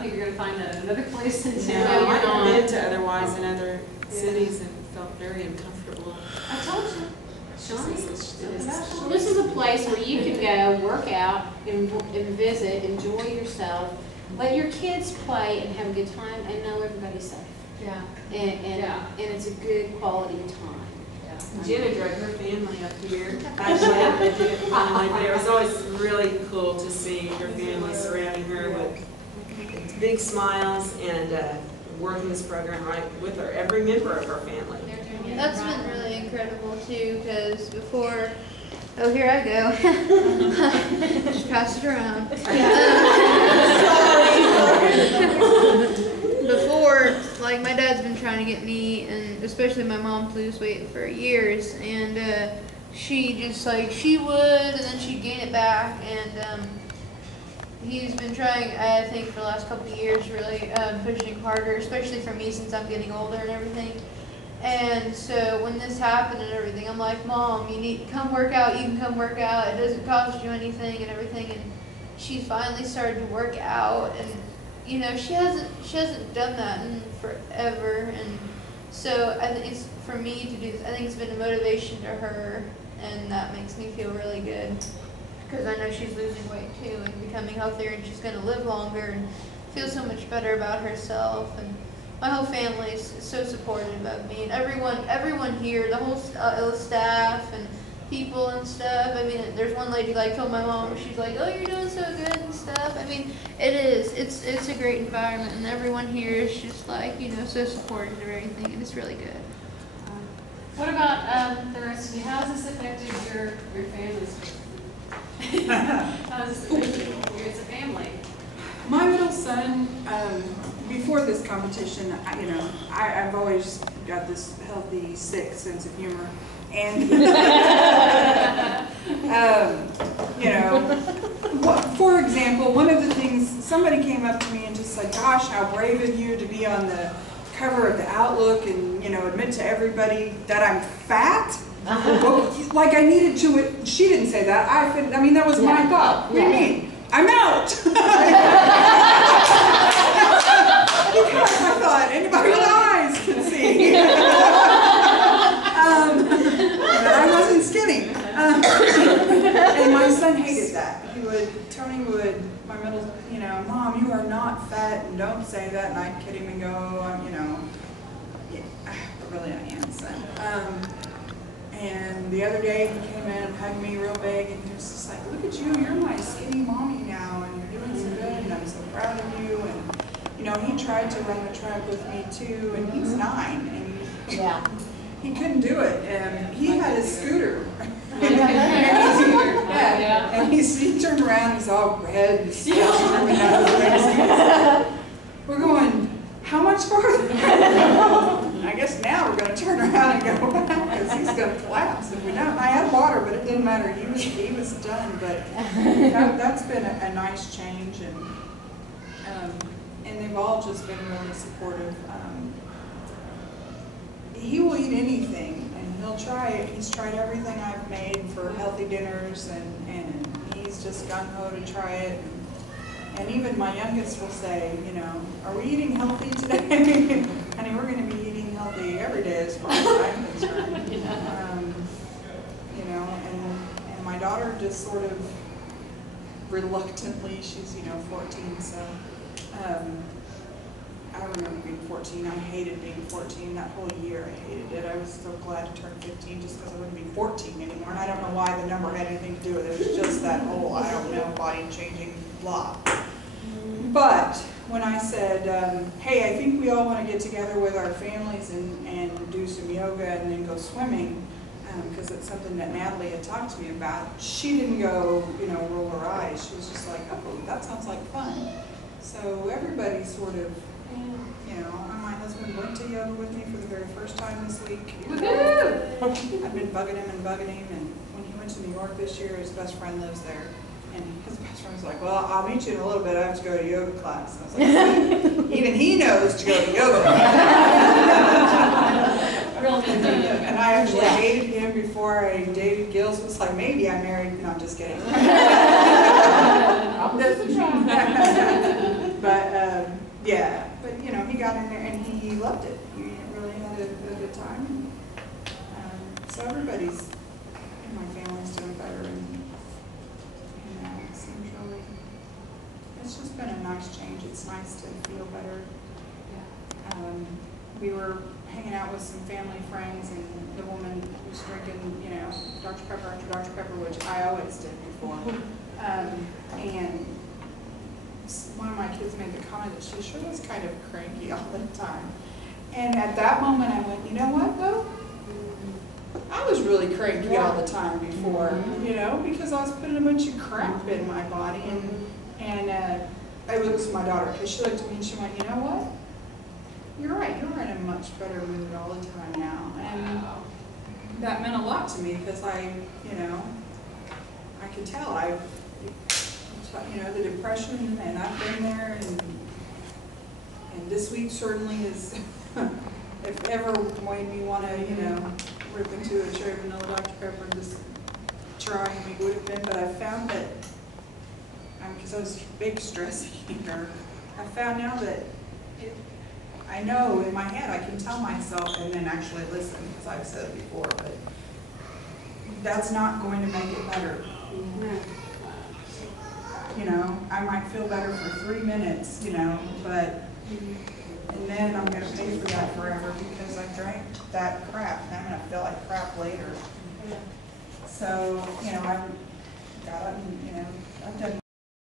don't think you're going to find that in another place in No, town. I've been to otherwise in other cities and felt very uncomfortable. I told you. Shawnee. Well, This is a place where you can go, work out, and visit, enjoy yourself, let your kids play and have a good time, and know everybody's safe. Yeah. And it's a good quality time. Jenna drug her family up here. Actually, I did it finally, but it was always really cool to see her family surrounding her with big smiles and working this program right with her, every member of her family. That's been really incredible too, because before, oh here I go, just pass it around. Before, like my dad's been trying to get me, and especially my mom, to lose weight for years, and she just like, she would, and then she'd gain it back, and he's been trying, I think for the last couple of years, really pushing harder, especially for me since I'm getting older and everything. And so when this happened and everything, I'm like, Mom, you need to come work out. You can come work out. It doesn't cost you anything and everything. And she finally started to work out, and you know, she hasn't done that in forever. And so I think it's for me to do this. I think it's been a motivation to her, and that makes me feel really good because I know she's losing weight too and becoming healthier, and she's going to live longer and feel so much better about herself. And my whole family is so supportive of me, and everyone here, the whole staff and people and stuff. I mean, there's one lady like told my mom, she's like, "Oh, you're doing so good and stuff." I mean, it's a great environment, and everyone here is just like, you know, so supportive of everything, and it's really good. What about the rest of you? How has this affected your families? How has this affected you as a family? My middle son, before this competition, I've always got this healthy, sick sense of humor. And, for example, one of the things, somebody came up to me and just said, "Gosh, how brave of you to be on the cover of the Outlook and, admit to everybody that I'm fat." Well, like I needed to, she didn't say that. I mean, that was my thought. What do you mean? I'm out. Because I thought anybody with eyes could see. But I wasn't skinny. And my son hated that. Tony would, my middle, "Mom, you are not fat, and don't say that." And I'd kid him and go, yeah, but really I am, son. And the other day he came in and hugged me real big, and he was just like, "Look at you, you're my skinny mommy now, and you're doing so good, and I'm so proud of you." And he tried to run the track with me too, and he's 9, and he couldn't do it. And he had his scooter. And he turned around, he's all red and stuff. We're going, "How much farther?" I guess now we're going to turn around and go back because he's going to collapse if we don't. I had water, but it didn't matter. He was done. But that's been a nice change, and they've all just been really supportive. He will eat anything, and he'll try it. He's tried everything I've made for healthy dinners, and he's just gung-ho to try it. And even my youngest will say, "Are we eating healthy today?" Honey, we're going to be eating healthy every day as far as I'm concerned. And my daughter just sort of reluctantly, she's 14, so I remember being 14. I hated being 14. That whole year I hated it. I was so glad to turn 15 just because I wouldn't be 14 anymore. And I don't know why the number had anything to do with it. It was just that whole, I don't know, body changing blah. But when I said, "Hey, I think we all want to get together with our families and do some yoga and then go swimming," because it's something that Natalie had talked to me about, she didn't go, roll her eyes. She was just like, "Oh, that sounds like fun." So everybody sort of, my husband went to yoga with me for the very first time this week. I've been bugging him, and when he went to New York this year, his best friend lives there. And his best friend was like, "Well, I'll meet you in a little bit. I have to go to yoga class." And I was like, even he knows to go to yoga class. And I actually dated him before I dated Gil, so it's like, maybe I married, no, I'm just kidding. But Yeah, but you know, he got in there and he loved it. He really had a good time. So everybody's in my family's doing better, and you know, it seems really. It's just been a nice change. It's nice to feel better. We were hanging out with some family friends, and the woman was drinking, you know, Dr. Pepper after Dr. Pepper, which I always did before. And one of my kids made the comment that she sure was kind of cranky all the time. And at that moment I went, you know what though? I was really cranky all the time before, you know, because I was putting a bunch of crap in my body. And it was my daughter, because she looked at me and she went, you know what? You're right, you're in a much better mood all the time now. And that meant a lot to me, because you know, I could tell. You know, the depression, and I've been there, and this week certainly is, if ever made me want to, you know, rip into a cherry vanilla Dr. Pepper and just try, it would have been, but I found that, because I was a big stress eater, I found now that I know in my head I can tell myself and then actually listen, because I've said it before, but that's not going to make it better. You know, I might feel better for 3 minutes, you know, but, and then I'm going to pay for that forever because I drank that crap, and I'm going to feel like crap later. So, you know, I got up and, you know, I've done